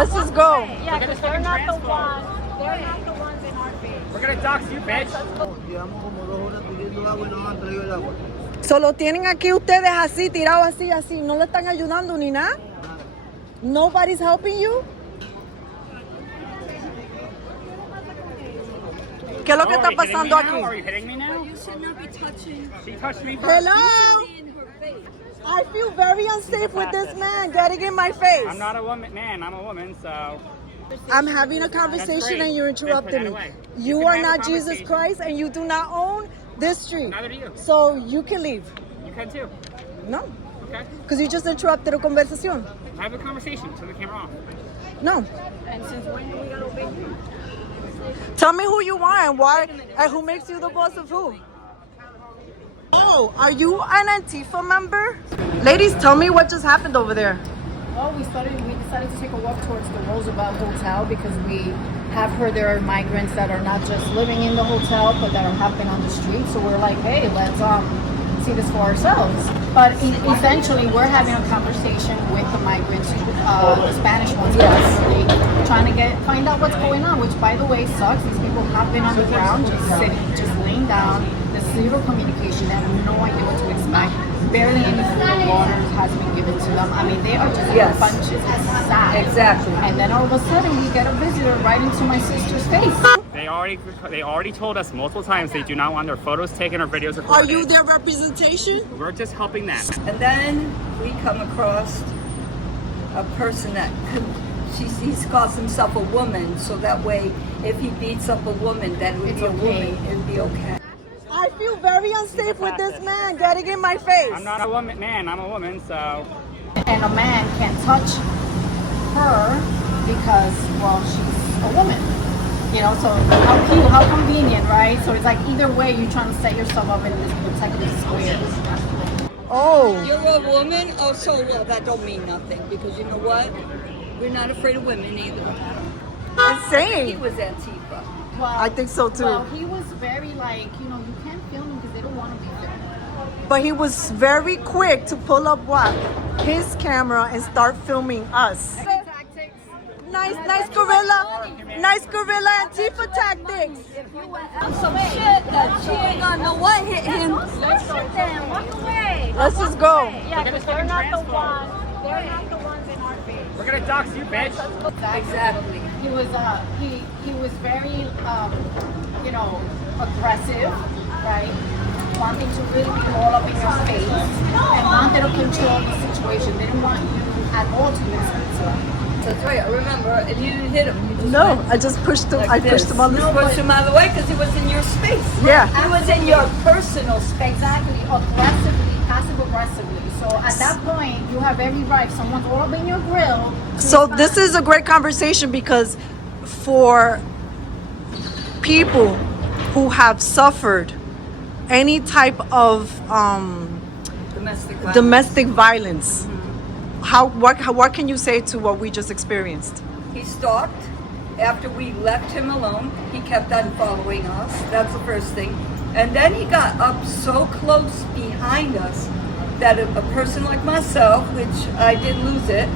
Let's just go. Yeah, because they're not the ones. They're not the ones in our base. We're gonna dox you, bitch. Llevamos como 2 horas pidiendo agua y no nos han traído el agua. Solo tienen aquí ustedes así, tirados así, así. No le están ayudando ni nada. Nobody's helping you. ¿Qué es lo que está pasando aquí? Are you hitting me now? You should not be touching. She touched me first. Hello? In her face. I feel very unsafe with this man getting in my face. I'm not a woman, man. I'm a woman, so. I'm having a conversation and you're interrupting me. Away. You can are have not a Jesus conversation. Christ and you do not own this street. Neither do you. So you can leave. You can too. No, Okay. because you just interrupted a conversation. Have a conversation. Turn the camera off. No. And since when do we gotta obey you? Tell me who you are and why and who makes you the boss of who. Oh, are you an Antifa member? Ladies, tell me what just happened over there. Well, we decided to take a walk towards the Roosevelt Hotel because we have heard there are migrants that are not just living in the hotel, but that have been on the street. So we're like, hey, let's see this for ourselves. But essentially, we're having a conversation with the migrants, the Spanish ones, particularly, trying to find out what's going on. Which, by the way, sucks. These people have been on the ground, just sitting, just laying down. There's zero communication. They have no idea what to expect. Barely any food or water has been given to them. I mean, they are just in bunches. It's sad. Exactly. And then all of a sudden, we get a visitor right into my sister's face. They already told us multiple times they do not want their photos taken or videos recorded. Are you their representation? We're just helping them. And then we come across a person that he calls himself a woman, so that way if he beats up a woman, then it would be a woman, it would be okay. I feel very unsafe with this man getting in my face. I'm not a woman, man. I'm a woman, so. And a man can't touch her because, well, she's a woman. You know, so how cute, how convenient, right? So it's like either way, you're trying to set yourself up in this protective square. Oh. You're a woman? Oh, so well, that don't mean nothing, because you know what? We're not afraid of women either. He Insane. was Antifa. Well, I think so too. Well, he was very like, you know, you can't film him because they don't want to be filmed. But he was very quick to pull up what? His camera and start filming us. Tactics. Nice gorilla Antifa tactics. Some shit that she ain't gonna know what hit him. Let's sit there, walk away. Let's just go. Yeah, because they're not the ones. They're not the ones in our base. We're gonna dox you, bitch. Exactly. He was he was very you know, aggressive, right? Wanting to really be all up in your face and wanted to control the situation. They didn't want you at all to listen to him. That's right. I remember, and you didn't hit him. You just No, went I just pushed him. like I pushed this. him on the You pushed him out of the way because he was in your space. Yeah. He was in your personal space. Exactly, aggressively, passive aggressively. So at that point, you have every right. Someone's all up in your grill. So this is a great conversation because for people who have suffered any type of domestic violence, what can you say to what we just experienced? He stalked. After we left him alone, he kept on following us. That's the first thing. And then he got up so close behind us that a person like myself, which I did lose it,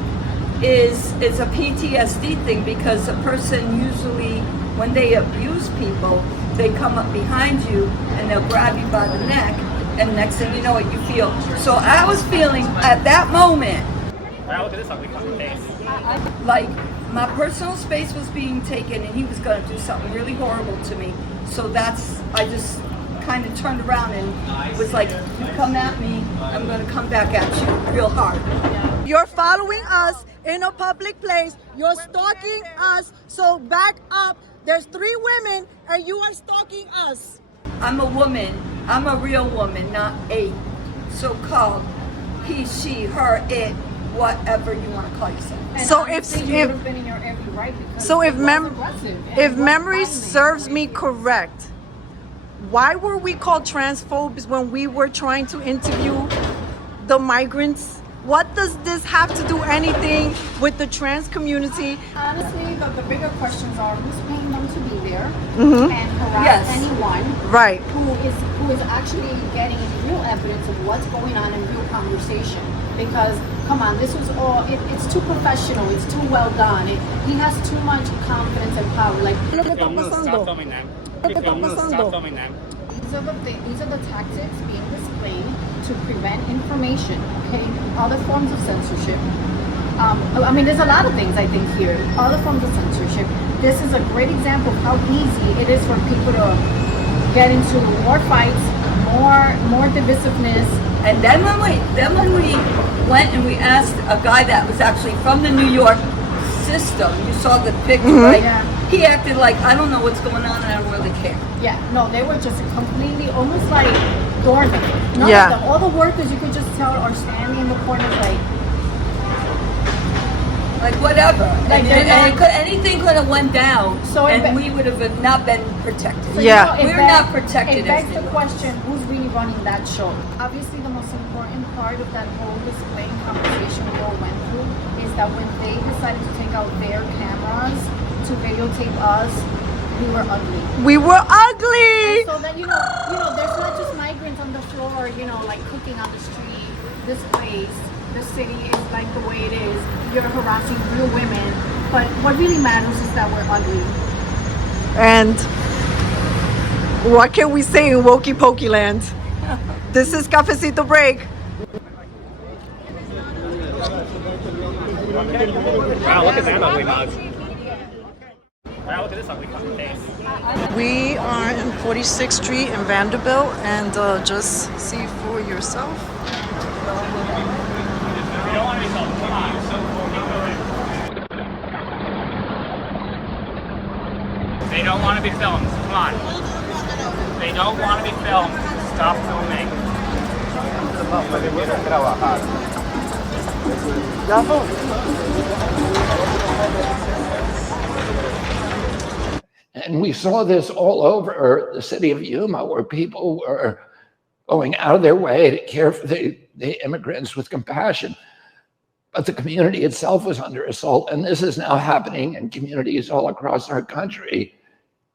is a PTSD thing, because a person usually, when they abuse people, they come up behind you and they'll grab you by the neck, and next thing you know it, you feel. So I was feeling at that moment, Wow, look at this ugly fucking face. like my personal space was being taken and he was going to do something really horrible to me. So I just kind of turned around and was like, you come at me, I'm going to come back at you real hard. You're following us in a public place. You're stalking us. So back up. There's 3 women and you are stalking us. I'm a woman. I'm a real woman, not a so-called he, she, her, it, whatever you want to call yourself. And So obviously you would have been in your every right because So it if was aggressive and if it was memory violent. serves me correct, why were we called transphobes when we were trying to interview the migrants What does this have to do anything with the trans community? Honestly, the bigger questions are who's paying them to be there and harass anyone Right. who is actually getting real evidence of what's going on in real conversation. Because come on, this was all it's too professional, it's too well done. He has too much confidence and power. Like Stop filming them. Stop filming them. these are the tactics being displayed to prevent information, okay? Other forms of censorship. I mean, there's a lot of things I think here. Other forms of censorship. This is a great example of how easy it is for people to get into more fights, more divisiveness. And then when we went and we asked a guy that was actually from the New York system, you saw the picture, right? Yeah. He acted like, I don't know what's going on and I don't really care. Yeah, no, they were just completely, almost like dormant. No, Yeah. all the workers you could just tell are standing in the corners Like whatever. Like anything could have went down So it and we would have not been protected. So, Yeah. it We're begs- not protected It begs as the New question, who's really running that show? Obviously, the most important part of that whole display and conversation we all went through is that when they decided to take out their cameras to videotape us, we were ugly. We were ugly. So that you know, there's not just migrants on the floor, like cooking on the street. This place, this city is like the way it is. You're harassing real women, but what really matters is that we're ugly. And what can we say in Wokey Pokey land? This is Cafecito Break. Wow, look at that ugly mug. Wow, look at this ugly fucking face. We are in 46th Street in Vanderbilt, and just see for yourself. You don't want to be filmed. Come on. They don't want to be filmed. Come on. They don't want to be filmed. Stop filming. And we saw this all over the city of Yuma, where people were going out of their way to care for the immigrants with compassion. But the community itself was under assault, and this is now happening in communities all across our country.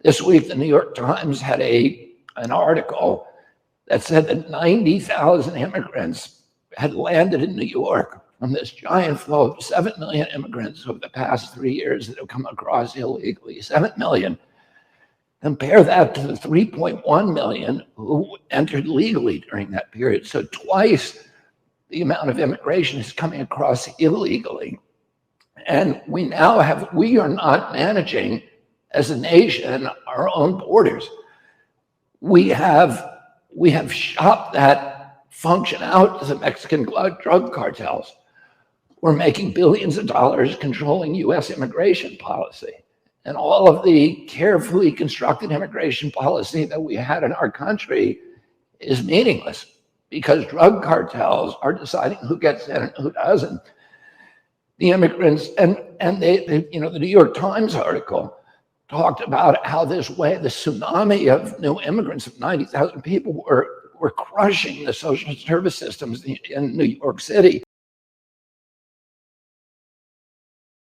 This week, the New York Times had an article that said that 90,000 immigrants had landed in New York from this giant flow of 7 million immigrants over the past 3 years that have come across illegally. 7 million. Compare that to the 3.1 million who entered legally during that period. So twice the amount of immigration is coming across illegally. And we are not managing as a nation our own borders. We have shopped that function out to the Mexican drug cartels. We're making billions of dollars controlling US immigration policy. And all of the carefully constructed immigration policy that we had in our country is meaningless because drug cartels are deciding who gets in and who doesn't. The immigrants, and the New York Times article talked about how the tsunami of new immigrants of 90,000 people were crushing the social service systems in New York City.